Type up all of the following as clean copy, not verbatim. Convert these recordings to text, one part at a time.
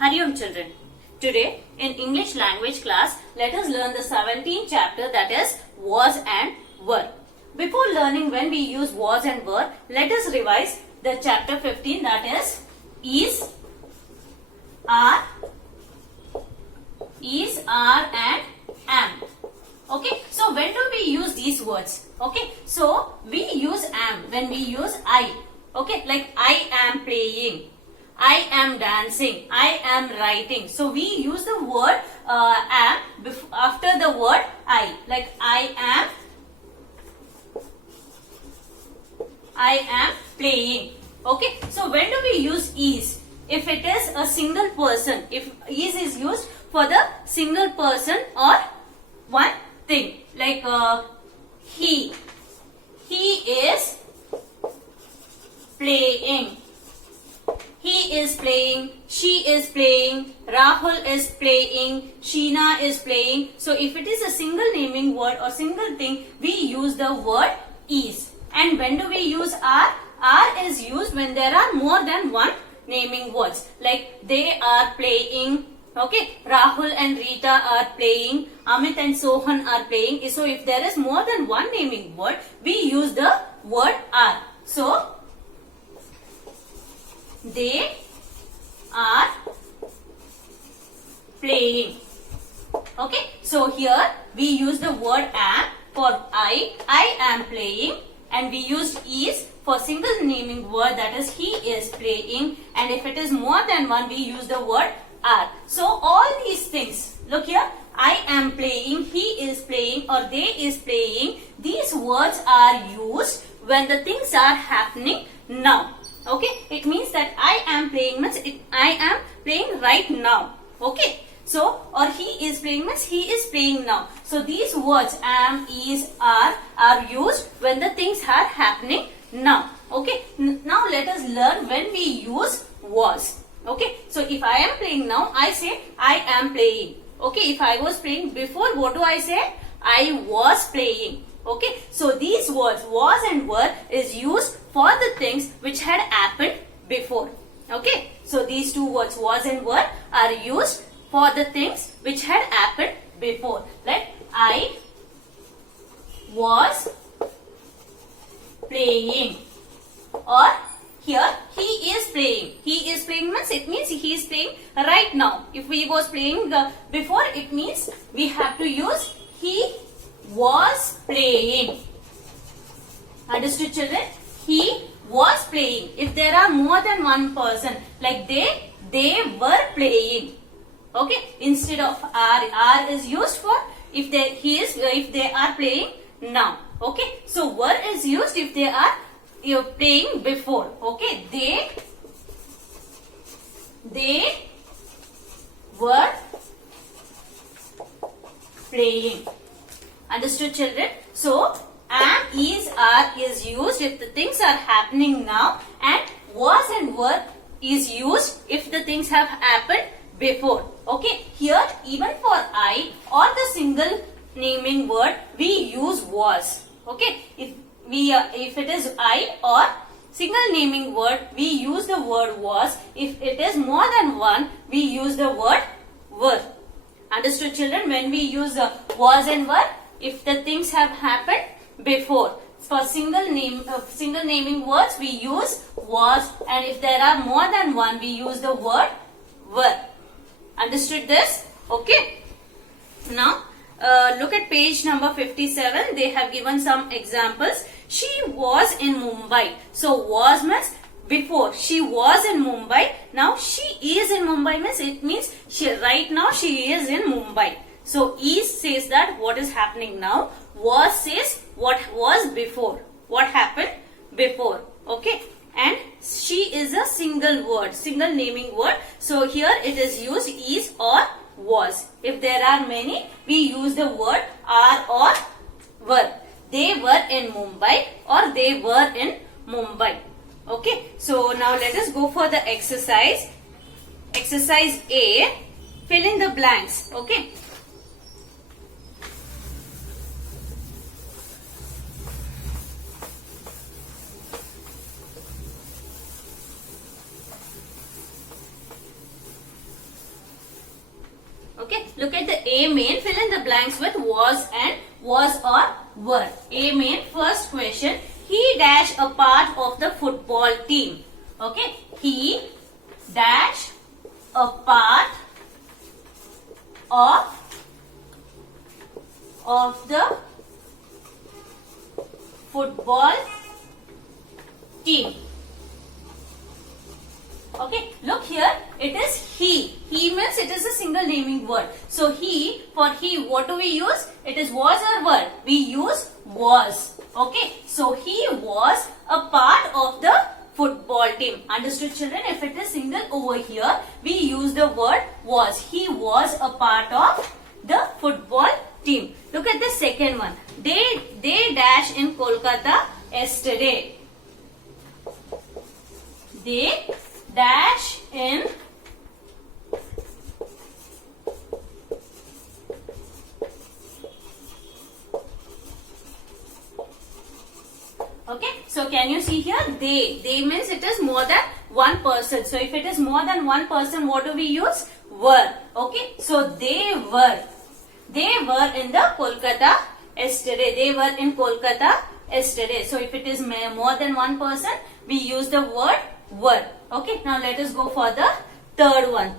Hariom children. Today in English language class, let us learn the 17th chapter, that is was and were. Before learning when we use was and were, let us revise the chapter 15, that is, are and am. Okay, so when do we use these words? Okay, so we use am when we use I. Okay, like I am playing, I am dancing, I am writing. So we use the word am after the word I. Like I am playing. Okay, so when do we use is? If it is a single person, if is used for the single person or one thing, like he is playing, he is playing, she is playing, Rahul is playing, Sheena is playing. So if it is a single naming word or single thing, we use the word is. And when do we use are? Are is used when there are more than one naming words, like they are playing. Okay, Rahul and Rita are playing, Amit and Sohan are playing. So if there is more than one naming word, we use the word are. So they are playing. Okay, so here we use the word am for I am playing, and we used is for single naming word, that is he is playing, and if it is more than one, we use the word are. So all these things, look here, I am playing, he is playing, or they is playing, these words are used when the things are happening now. Okay, it means that I am playing means I am playing right now. Okay, so or he is playing means he is playing now. So these words am, is, are used when the things are happening now. Okay, now let us learn when we use was. Okay, so if I am playing now, I say I am playing. Okay, if I was playing before, what do I say? I was playing. Okay, so these words was and were is used for the things which had happened before. Okay, so these two words was and were are used for the things which had happened before. Like I was playing, or here he is playing. He is playing means it means he is playing right now. If we was playing before, it means we have to use he was playing. Understood, children? He was playing. If there are more than one person, like they were playing. Okay, instead of are is used for if they are playing now. Okay, so were is used if they are playing before. Okay, they were playing. Understood, children? So am, is, are is used if the things are happening now, and was and were is used if the things have happened before. Okay, here even for I or the single naming word, we use was. Okay, if it is I or single naming word, we use the word was. If it is more than one, we use the word were. Understood, children? When we use was and were, if the things have happened before. For single naming words, we use was, and if there are more than one, we use the word were. Understood this? Okay. Now, look at page number 57. They have given some examples. She was in Mumbai. So, was means before. She was in Mumbai. Now, she is in Mumbai means it means right now she is in Mumbai. So, is says that what is happening now. Was says what was before. What happened before. Okay. And she is a single word, single naming word. So, here it is used is or was. If there are many, we use the word are or were. They were in Mumbai or they were in Mumbai. Okay. So, now let us go for the exercise. Exercise A. Fill in the blanks. Okay. Look at the A main. Fill in the blanks with was and was or were. A main, first question. He dash a part of the football team. Okay. He dash a part of the football team. Okay, look here, it is he. He means it is a single naming word. So he, for he, what do we use? It is was or were? We use was. Okay, so he was a part of the football team. Understood, children? If it is single over here, we use the word was. He was a part of the football team. Look at the second one. They dash in Kolkata yesterday. They dash in okay, so can you see here? They means it is more than one person. So if it is more than one person, what do we use? Were. Okay, so they were in the Kolkata yesterday. They were in Kolkata yesterday. So if it is more than one person, we use the word were. Okay, now let us go for the third one.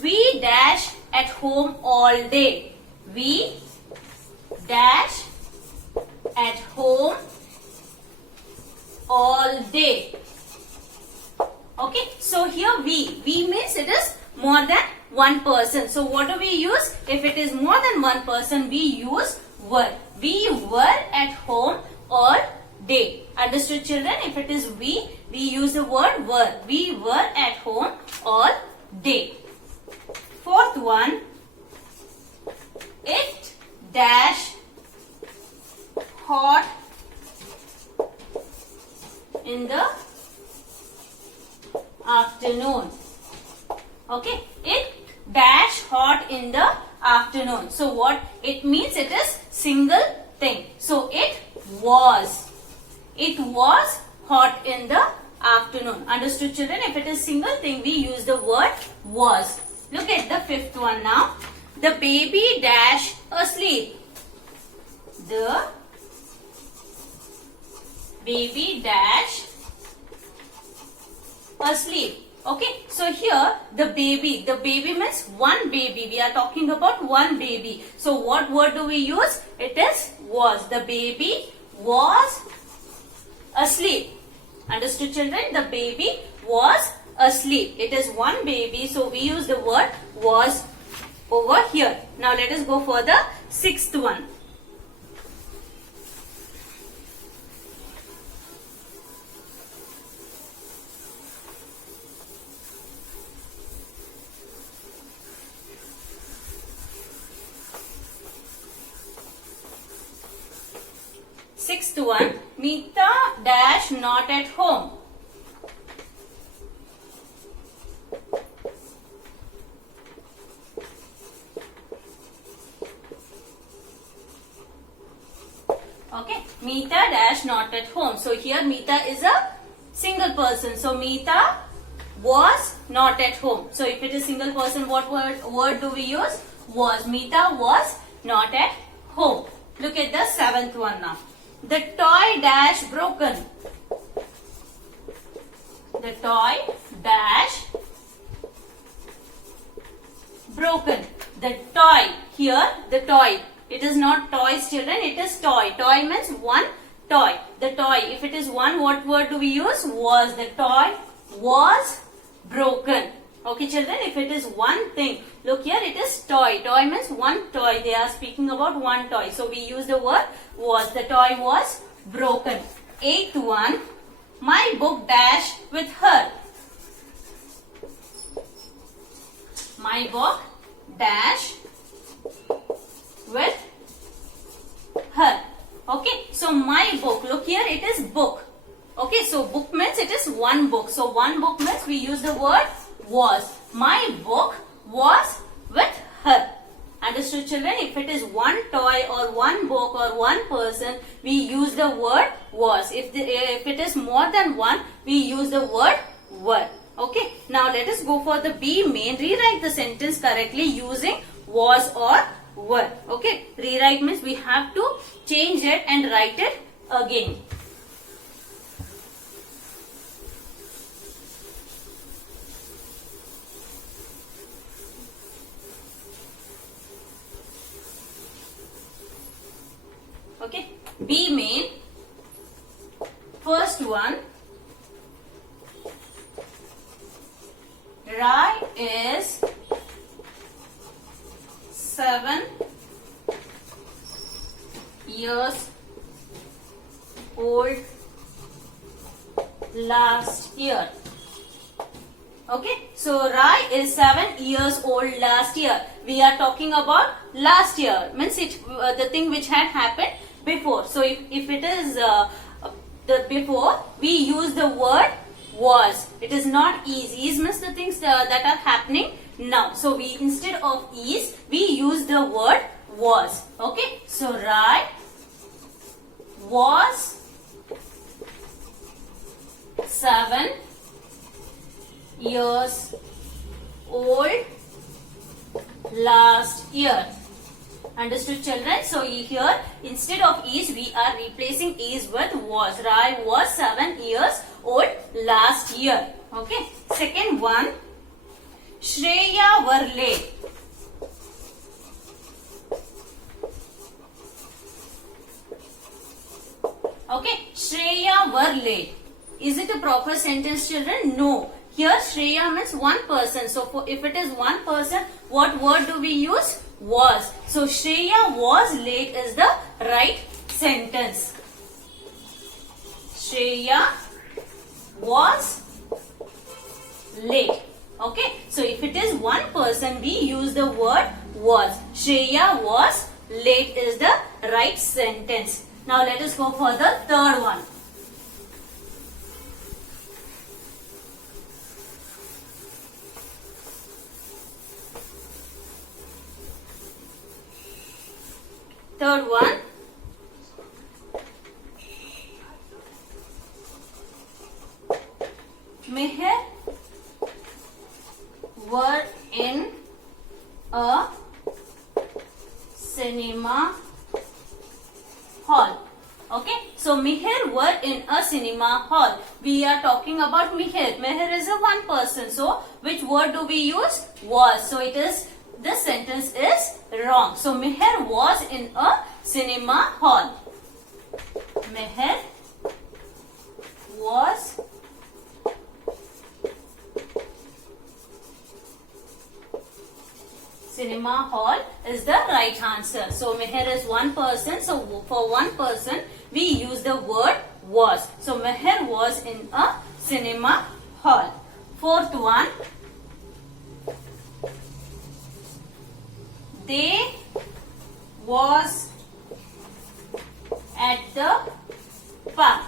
We dash at home all day. We dash at home all day. Okay, so here we means it is more than one person. So what do we use? If it is more than one person, we use were. We were at home all day. Understood, children? If it is we use the word were. We were at home all day. Fourth one. It dash hot in the afternoon. Okay, it dash hot in the afternoon. So what it means? It is single thing. So it was hot in the afternoon. Understood, children? If it is single thing, we use the word was. Look at the fifth one now. The baby dash asleep. The baby dash asleep. Okay, so here the baby means one baby. We are talking about one baby. So what word do we use? It is was. The baby was asleep. Understood, children? The baby was asleep. It is one baby, so we use the word was over here. Now let us go for the sixth one. Sixth one, Meeta dash not at home. Okay, Meeta dash not at home. So here Meeta is a single person. So Meeta was not at home. So if it is single person, what word do we use? Was. Meeta was not at home. Look at the seventh one now. The toy dash broken. The toy dash broken. The toy, here the toy. It is not toys, children, it is toy. Toy means one toy. The toy, if it is one, what word do we use? Was. The toy was broken. Okay, children, if it is one thing, look here, it is toy. Toy means one toy. They are speaking about one toy. So we use the word was. The toy was broken. Eighth one, my book dash with her. My book dash with her. Okay, so my book, look here, it is book. Okay, so book means it is one book. So one book means we use the word was. My book was with her. Understood, children? If it is one toy or one book or one person, we use the word was. If it is more than one, we use the word were. Okay, now let us go for the B main. Rewrite the sentence correctly using was or were. Okay, rewrite means we have to change it and write it again. Okay, B main, first one, Rai is 7 years old last year. Okay, so Rai is 7 years old last year. We are talking about last year, means it the thing which had happened before. So if it is the before, we use the word was. It is not is means the things that are happening now. So we, instead of is, we use the word was. Okay, so Rai was 7 years old last year. Understood, children? So here, instead of is, we are replacing is with was. Rai was 7 years old last year. Okay. Second one, Shreya were late. Okay, Shreya were late. Is it a proper sentence, children? No. Here Shreya means one person. So if it is one person, what word do we use? Was. So Shreya was late is the right sentence. Shreya was late. Okay. So if it is one person, we use the word was. Shreya was late is the right sentence. Now let us go for the third one. Third one, Meher were in a cinema hall. Okay, so Meher were in a cinema hall. We are talking about Meher. Meher is a one person. So which word do we use? Was. So it is, this sentence is wrong. So Meher was in a cinema hall. Meher was cinema hall is the right answer. So Meher is one person. So for one person, we use the word was. So Meher was in a cinema hall. Fourth one, they was at the park.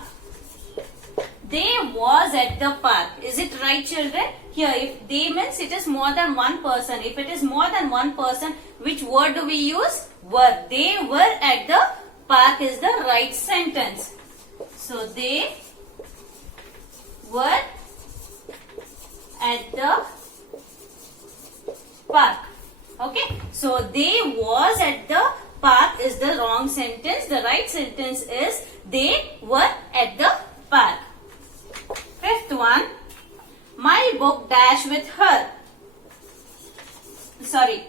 They was at the park. Is it right, children? Here, if they means it is more than one person. If it is more than one person, which word do we use? Were. They were at the park is the right sentence. So they were at the park. Okay. So they was at the park is the wrong sentence. The right sentence is they were at the park. Fifth one, my book dash with her. Sorry.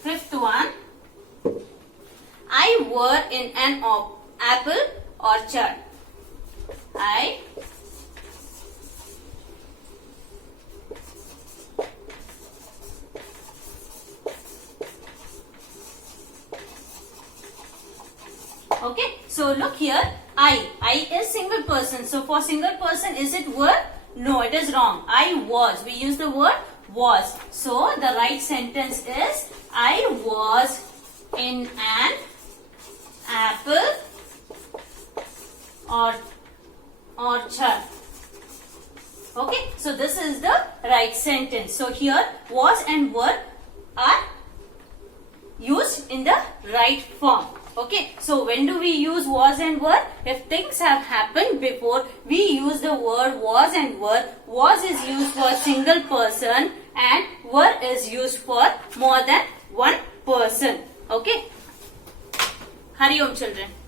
Fifth one, I were in an apple orchard. I okay, so look here, I is single person. So for single person, is it were? No, it is wrong. I was. We use the word was. So the right sentence is I was in an apple orchard. Okay, so this is the right sentence. So here was and were are used in the right form. Okay, so when do we use was and were? If things have happened before, we use the word was and were. Was is used for single person and were is used for more than one person. Okay. Hari Om children.